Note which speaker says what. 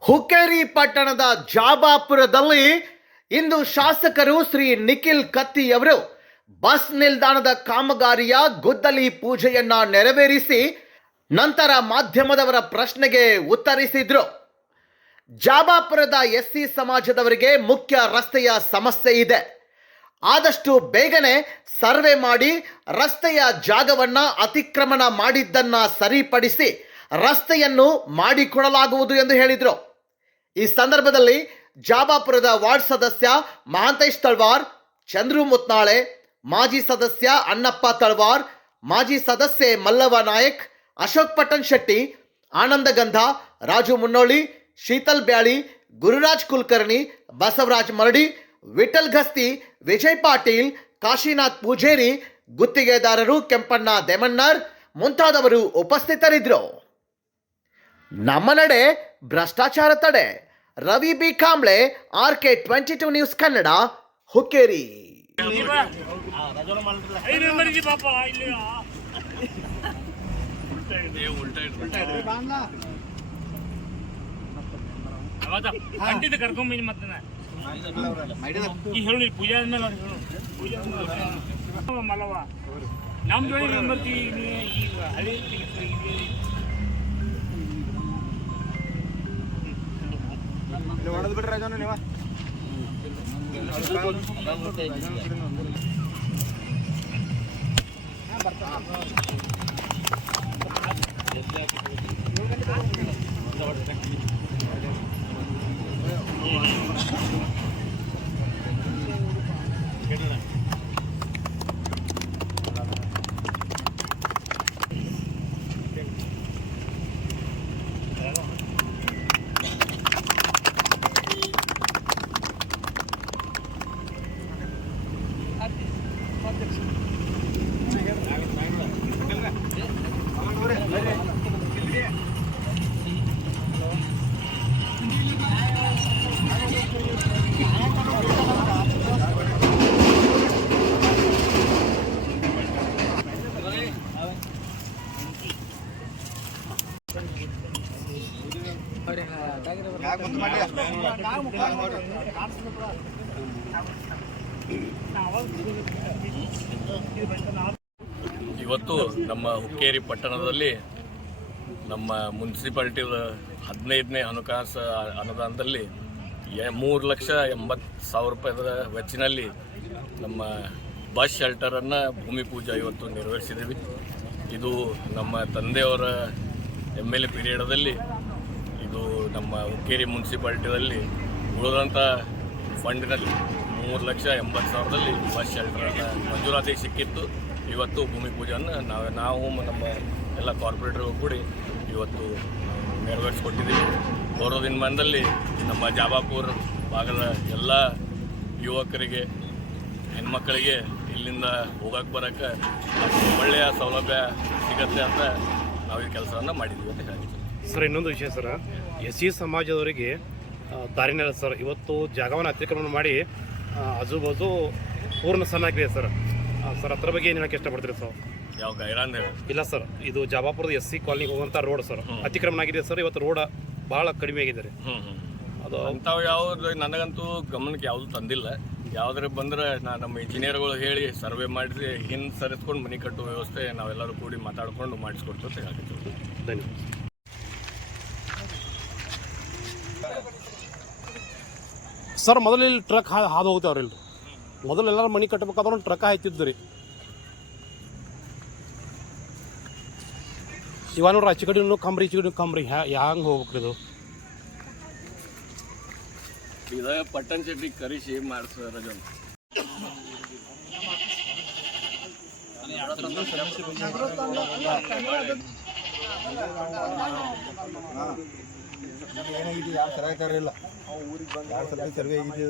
Speaker 1: ಹುಕ್ಕೇರಿ ಪಟ್ಟಣದ ಜಾಬಾಪುರದಲ್ಲಿ ಇಂದು ಶಾಸಕರು ಶ್ರೀ ನಿಖಿಲ್ ಕತ್ತಿಯವರು ಬಸ್ ನಿಲ್ದಾಣದ ಕಾಮಗಾರಿಯ ಗುದ್ದಲಿ ಪೂಜೆಯನ್ನ ನೆರವೇರಿಸಿ ನಂತರ ಮಾಧ್ಯಮದವರ ಪ್ರಶ್ನೆಗೆ ಉತ್ತರಿಸಿದ್ರು. ಜಾಬಾಪುರದ ಎಸ್ಸಿ ಸಮಾಜದವರಿಗೆ ಮುಖ್ಯ ರಸ್ತೆಯ ಸಮಸ್ಯೆ ಇದೆ. ಆದಷ್ಟು ಬೇಗನೆ ಸರ್ವೆ ಮಾಡಿ ರಸ್ತೆಯ ಜಾಗವನ್ನ ಅತಿಕ್ರಮಣ ಮಾಡಿದ್ದನ್ನ ಸರಿಪಡಿಸಿ ರಸ್ತೆಯನ್ನು ಮಾಡಿಕೊಡಲಾಗುವುದು ಎಂದು ಹೇಳಿದರು. ಈ ಸಂದರ್ಭದಲ್ಲಿ ಜಾಬಾಪುರದ ವಾರ್ಡ್ ಸದಸ್ಯ ಮಹಾಂತೇಶ್ ತಳ್ವಾರ್, ಚಂದ್ರು ಮುತ್ನಾಳೆ, ಮಾಜಿ ಸದಸ್ಯ ಅಣ್ಣಪ್ಪ ತಳ್ವಾರ್, ಮಾಜಿ ಸದಸ್ಯೆ ಮಲ್ಲವ ನಾಯಕ್, ಅಶೋಕ್ ಪಟ್ಟಣ್ ಶೆಟ್ಟಿ, ಆನಂದ ಗಂಧ, ರಾಜು ಮುನ್ನೋಳಿ, ಶೀತಲ್ ಬ್ಯಾಳಿ, ಗುರುರಾಜ್ ಕುಲಕರ್ಣಿ, ಬಸವರಾಜ್ ಮರಡಿ, ವಿಠಲ್ ಗಸ್ತಿ ವಿಜಯ್ ಪಾಟೀಲ್, ಕಾಶಿನಾಥ್ ಪೂಜೇರಿ, ಗುತ್ತಿಗೆದಾರರು ಕೆಂಪಣ್ಣ ದೇಮಣ್ಣರ್ ಮುಂತಾದವರು ಉಪಸ್ಥಿತರಿದ್ದರು. ನಮ್ಮ ನಡೆ ಭ್ರಷ್ಟಾಚಾರ ತಡೆ. Ravi B. Kamble R K twenty two news Kannada, Hukkeri.
Speaker 2: ಕರ್ಕೊಂಬಂದು ಮತ್ತೆ ಹಳಿ
Speaker 3: ಹೊಡೆದ್ ಬಿಡ್ರಿ ರಾಜಣ್ಣ ನೀವ. ಯಾಕೆ
Speaker 4: ಇವತ್ತು ನಮ್ಮ ಹುಕ್ಕೇರಿ ಪಟ್ಟಣದಲ್ಲಿ ನಮ್ಮ ಮುನ್ಸಿಪಾಲ್ಟಿದ ಹದಿನೈದನೇ ಹಣಕಾಸು ಅನುದಾನದಲ್ಲಿ ಮೂರು ಲಕ್ಷ ಎಂಬತ್ತು ಸಾವಿರ ರೂಪಾಯಿದ ವೆಚ್ಚಿನಲ್ಲಿ ನಮ್ಮ ಬಸ್ ಶೆಲ್ಟರನ್ನು ಭೂಮಿ ಪೂಜೆ ಇವತ್ತು ನೆರವೇರಿಸಿದ್ದೀವಿ ಇದು ನಮ್ಮ ತಂದೆಯವರ ಎಂ ಎಲ್ ಎ ಪೀರಿಯಡದಲ್ಲಿ ಇದು ನಮ್ಮ ಹುಕ್ಕೇರಿ ಮುನ್ಸಿಪಾಲ್ಟಿಯಲ್ಲಿ ಉಳಿದಂಥ ಫಂಡಿನಲ್ಲಿ ಮೂರು ಲಕ್ಷ ಎಂಬತ್ತು ಸಾವಿರದಲ್ಲಿ ಬಸ್ ಶೆಲ್ಟರ್ನ ಮಂಜೂರಾತಿ ಸಿಕ್ಕಿತ್ತು. ಇವತ್ತು ಭೂಮಿ ಪೂಜೆಯನ್ನು ನಾವು ನಾವು ನಮ್ಮ ಎಲ್ಲ ಕಾರ್ಪೊರೇಟರ್ಗಳು ಕೂಡಿ ಇವತ್ತು ನೆರವೇರಿಸ್ಕೊಟ್ಟಿದ್ದೀವಿ. ಬರೋ ದಿನಮಾನದಲ್ಲಿ ನಮ್ಮ ಜಾಬಾಪುರ ಭಾಗದ ಎಲ್ಲ ಯುವಕರಿಗೆ ಹೆಣ್ಮಕ್ಕಳಿಗೆ ಇಲ್ಲಿಂದ ಹೋಗಕ್ಕೆ ಬರೋಕ್ಕೆ ಒಳ್ಳೆಯ ಸೌಲಭ್ಯ ಸಿಗತ್ತೆ ಅಂತ ನಾವು ಈ ಕೆಲಸವನ್ನು ಮಾಡಿದ್ದೀವಿ ಅಂತ ಹೇಳ್ತೀವಿ
Speaker 5: ಸರ್ ಇನ್ನೊಂದು ವಿಷಯ ಸರ್. ಎಸ್ ಸಿ ಸಮಾಜದವರಿಗೆ ದಾರಿನಲ್ಲ ದಾರಿನೇ ಸರ್ ಇವತ್ತು ಜಾಗವನ್ನು ಅತಿಕ್ರಮಣ ಮಾಡಿ ಆಜುಬಾಜು ಆಜು ಬಾಜು ಪೂರ್ಣ ಸಣ್ಣಾಗಿದೆ ಸರ್. ಸರ್ ಅದ್ರ ಬಗ್ಗೆ ಏನು ಹೇಳಕ್ಕೆ ಇಷ್ಟಪಡ್ತೀರಿ ಸರ್?
Speaker 4: ಯಾವ ಗೈರಾನ್
Speaker 5: ಇಲ್ಲ ಸರ್ ಇದು ಜಾಬಾಪುರದ ಎಸ್ ಸಿ ಕಾಲನಿಗೆ ಹೋಗುವಂಥ ರೋಡ್ ಸರ್. ಅತಿಕ್ರಮಣ ಆಗಿದೆ ಸರ್ ಇವತ್ತು ರೋಡ್ ಭಾಳ ಕಡಿಮೆ ಆಗಿದೆ ರೀ. ಅದು
Speaker 4: ಅಂಥವು ಯಾವ್ದು ನನಗಂತೂ ಗಮನಕ್ಕೆ ಯಾವುದು ತಂದಿಲ್ಲ. ಯಾವ್ದ್ರ ಬಂದ್ರೆ ನಾ ನಮ್ಮ ಇಂಜಿನಿಯರ್ಗಳು ಹೇಳಿ ಸರ್ವೆ ಮಾಡಿಸಿ ಹಿಂದೆ ಸರಿಸ್ಕೊಂಡು ಮನೆ ಕಟ್ಟುವ ವ್ಯವಸ್ಥೆ ನಾವೆಲ್ಲರೂ ಕೂಡಿ ಮಾತಾಡ್ಕೊಂಡು ಮಾಡಿಸ್ಕೊಡ್ತೀವಿ
Speaker 5: ಧನ್ಯವಾದ. ಸರ್ ಮೊದಲು ಇಲ್ಲಿ ಟ್ರಕ್ ಹಾದು ಹೋಗ್ತಾವ್ರಿ ಇಲ್ಲಿ ಮೊದಲು ಎಲ್ಲರೂ ಮನೆ ಕಟ್ಟಬೇಕಾದ್ರೆ ಒಂದು ಟ್ರಕ್ ಹಾಯ್ತಿದ್ದು ರೀ. ಇವಾಗ ನೋಡ್ರಿ ಆಚೆ ಕಡೆ ಕಂಬ್ರಿ ಈಚೆ ಕಡೆ ಕಂಬ್ರಿ ಹ್ಯಾ ಹ್ಯಾಂಗೆ ಹೋಗ್ಬೇಕ್ರಿ ಇದು?
Speaker 4: ಪಟ್ಟಣ ಚಟ್ಟಿ ಕರಿಸಿ ಮಾಡಿಸ್ತಾರ ರಜನ್
Speaker 3: ಏನಾಗಿದೆ? ಯಾರು ಸರಿಯಾಗಿ ಇಲ್ಲ ಊರಿಗೆ ಬಂದ ಸರ್ವೆ ಆಗಿದ್ದು